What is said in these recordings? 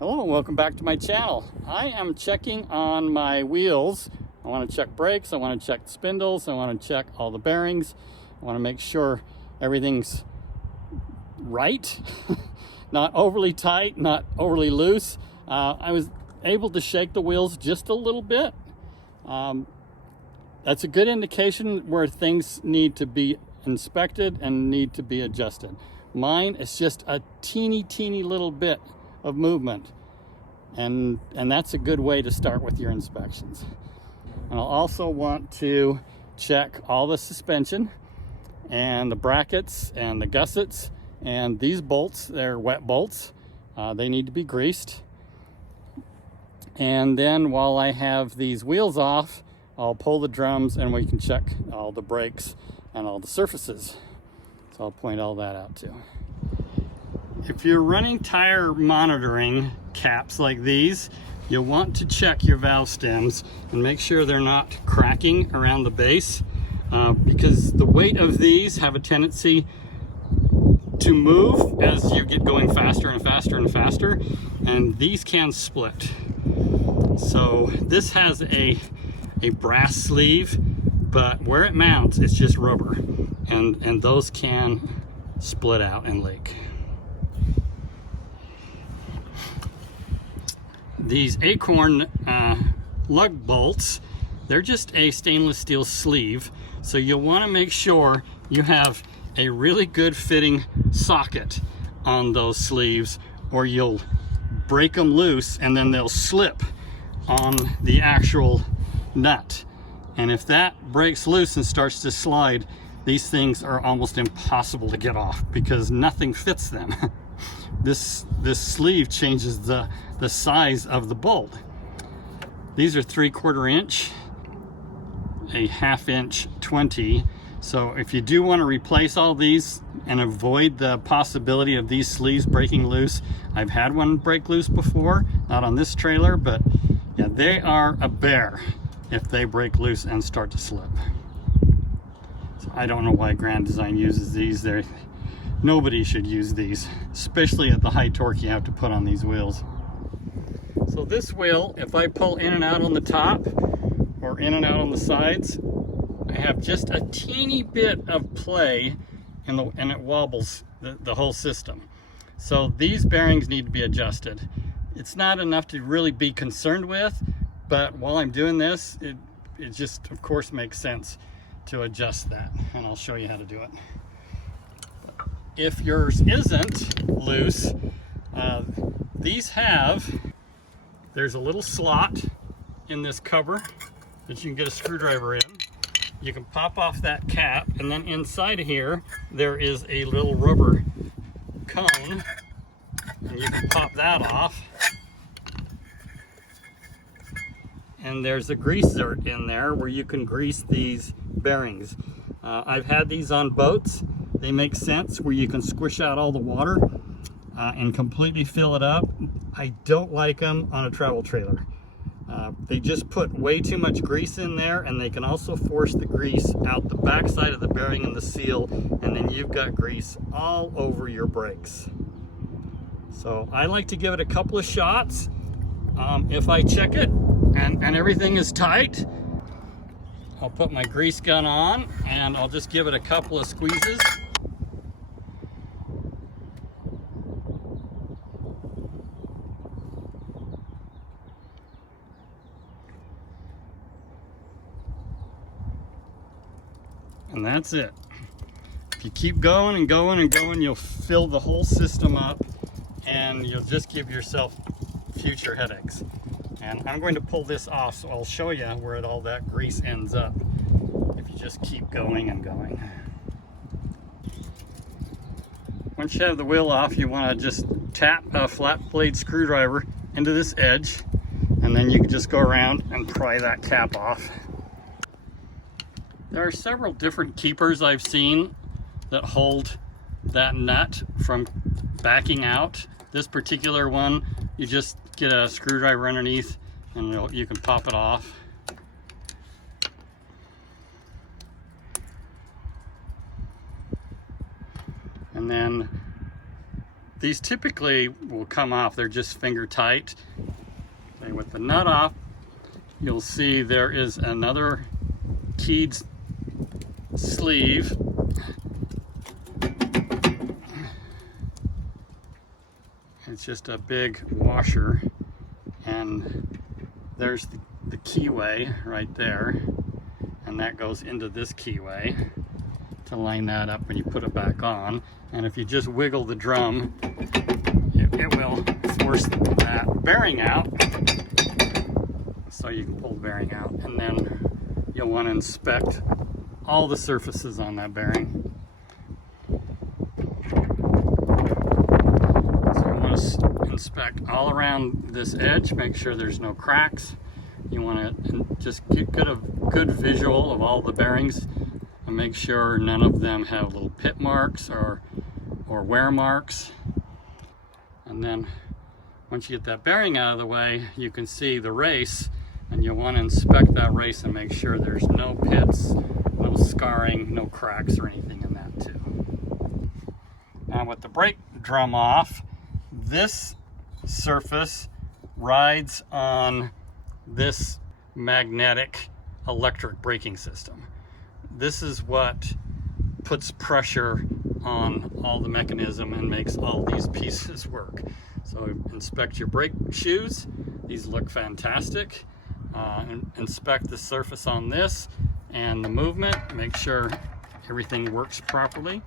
Hello and welcome back to my channel. I am checking on my wheels. I want to check brakes, I want to check spindles, I want to check all the bearings. I want to make sure everything's right, not overly tight, not overly loose. I was able to shake the wheels just a little bit. That's a good indication where things need to be inspected and need to be adjusted. Mine is just a teeny little bit of movement, and that's a good way to start with your inspections. And I'll also want to check all the suspension and the brackets and the gussets, and these bolts, they're wet bolts, they need to be greased. And then while I have these wheels off, I'll pull the drums and we can check all the brakes and all the surfaces. So I'll point all that out too. If you're running tire monitoring caps like these, you'll want to check your valve stems and make sure they're not cracking around the base, because the weight of these have a tendency to move as you get going faster and faster and faster, and these can split. So this has a brass sleeve, but where it mounts, it's just rubber, and those can split out and leak. These Acorn lug bolts, they're just a stainless steel sleeve, so you'll want to make sure you have a really good fitting socket on those sleeves, or you'll break them loose and then they'll slip on the actual nut. And if that breaks loose and starts to slide, these things are almost impossible to get off because nothing fits them. This sleeve changes the size of the bolt. These are 3/4 inch, a 1/2 inch 20. So if you do want to replace all these and avoid the possibility of these sleeves breaking loose, I've had one break loose before, not on this trailer, but yeah, they are a bear if they break loose and start to slip. So I don't know why Grand Design uses these. Nobody should use these, especially at the high torque you have to put on these wheels. So this wheel, if I pull in and out on the top or in and out on the sides, I have just a teeny bit of play and it wobbles the whole system. So these bearings need to be adjusted. It's not enough to really be concerned with, but while I'm doing this, it just of course makes sense to adjust that, and I'll show you how to do it. If yours isn't loose, there's a little slot in this cover that you can get a screwdriver in. You can pop off that cap, and then inside of here there is a little rubber cone, and you can pop that off. And there's a grease zert in there where you can grease these bearings. I've had these on boats. They make sense where you can squish out all the water and completely fill it up. I don't like them on a travel trailer. They just put way too much grease in there, and they can also force the grease out the backside of the bearing and the seal, and then you've got grease all over your brakes. So I like to give it a couple of shots. If I check it and everything is tight, I'll put my grease gun on and I'll just give it a couple of squeezes. And that's it. If you keep going and going and going, you'll fill the whole system up and you'll just give yourself future headaches. And I'm going to pull this off, so I'll show you where all that grease ends up if you just keep going and going. Once you have the wheel off, you want to just tap a flat blade screwdriver into this edge, and then you can just go around and pry that cap off. There are several different keepers I've seen that hold that nut from backing out. This particular one, you just get a screwdriver underneath and you can pop it off. And then these typically will come off. They're just finger tight. Okay, with the nut off, you'll see there is another keyed sleeve. It's just a big washer, and there's the keyway right there, and that goes into this keyway to line that up when you put it back on. And if you just wiggle the drum, it will force that bearing out, so you can pull the bearing out, and then you'll want to inspect all the surfaces on that bearing. So you want to inspect all around this edge, make sure there's no cracks. You want to just get good visual of all the bearings and make sure none of them have little pit marks or wear marks. And then once you get that bearing out of the way, you can see the race, and you'll want to inspect that race and make sure there's no pits, no scarring, no cracks or anything in that too. Now with the brake drum off, this surface rides on this magnetic electric braking system. This is what puts pressure on all the mechanism and makes all these pieces work. So inspect your brake shoes. These look fantastic. Inspect the surface on this and the movement. Make sure everything works properly.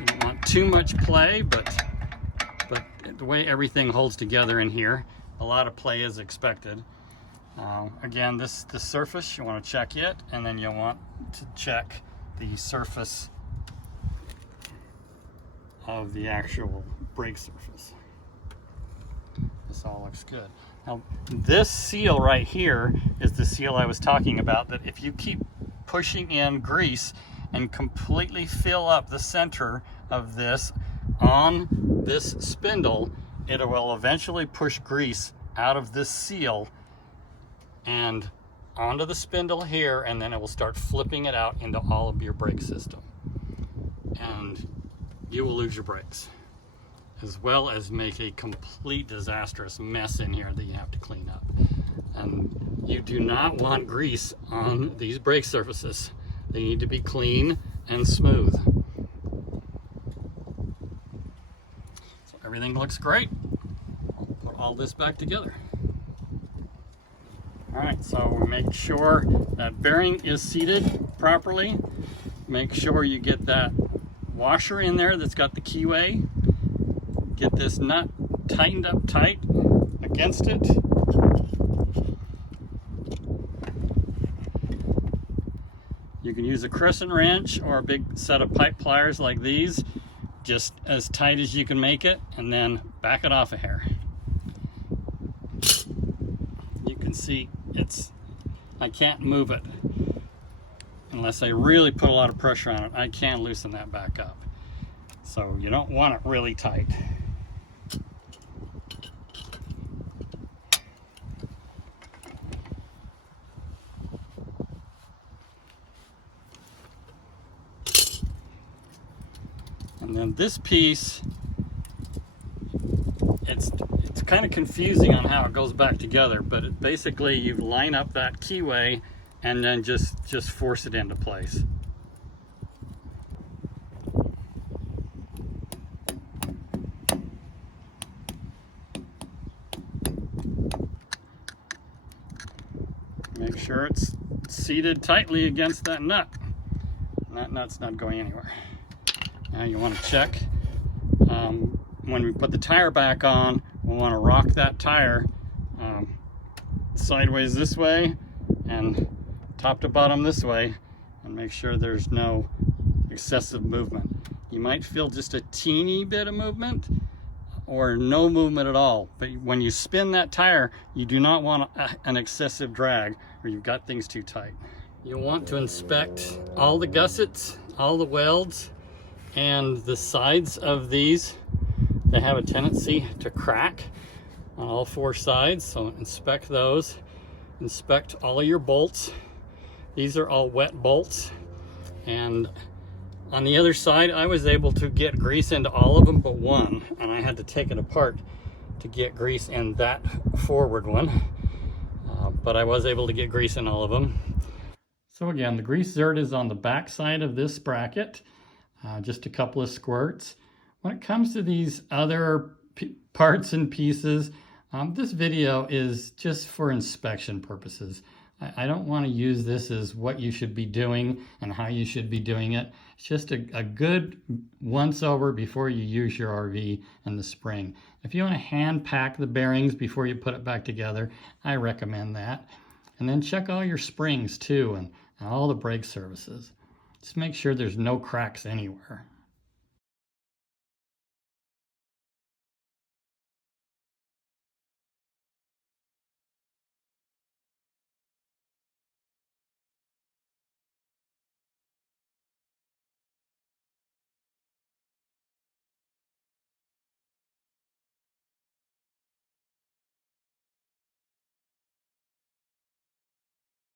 You don't want too much play, but the way everything holds together in here, a lot of play is expected. Again, this surface, you want to check it, and then you'll want to check the surface of the actual brake surface. This all looks good. Now, this seal right here is the seal I was talking about, that if you keep pushing in grease and completely fill up the center of this on this spindle, it will eventually push grease out of this seal and onto the spindle here, and then it will start flipping it out into all of your brake system. And you will lose your brakes, as well as make a complete disastrous mess in here that you have to clean up. And you do not want grease on these brake surfaces. They need to be clean and smooth. So everything looks great. I'll put all this back together. All right, so we make sure that bearing is seated properly. Make sure you get that washer in there that's got the keyway. Get this nut tightened up tight against it. You can use a crescent wrench or a big set of pipe pliers like these, just as tight as you can make it, and then back it off a hair. You can see I can't move it unless I really put a lot of pressure on it. I can loosen that back up. So you don't want it really tight. And then this piece, it's kind of confusing on how it goes back together, but basically you line up that keyway and then just force it into place. Make sure it's seated tightly against that nut. And that nut's not going anywhere. Now you want to check, when we put the tire back on, we want to rock that tire sideways this way and top to bottom this way, and make sure there's no excessive movement. You might feel just a teeny bit of movement or no movement at all, but when you spin that tire, you do not want an excessive drag, or you've got things too tight. You'll want to inspect all the gussets, all the welds, and the sides of these. They have a tendency to crack on all four sides, so inspect those. Inspect all of your bolts. These are all wet bolts, and On the other side, I was able to get grease into all of them but one, and I had to take it apart to get grease in that forward one. But I was able to get grease in all of them. So again, the grease zert is on the back side of this bracket, just a couple of squirts. When it comes to these other parts and pieces, this video is just for inspection purposes. I don't want to use this as what you should be doing and how you should be doing it. It's just a good once over before you use your RV in the spring. If you want to hand pack the bearings before you put it back together, I recommend that. And then check all your springs too and all the brake surfaces. Just make sure there's no cracks anywhere.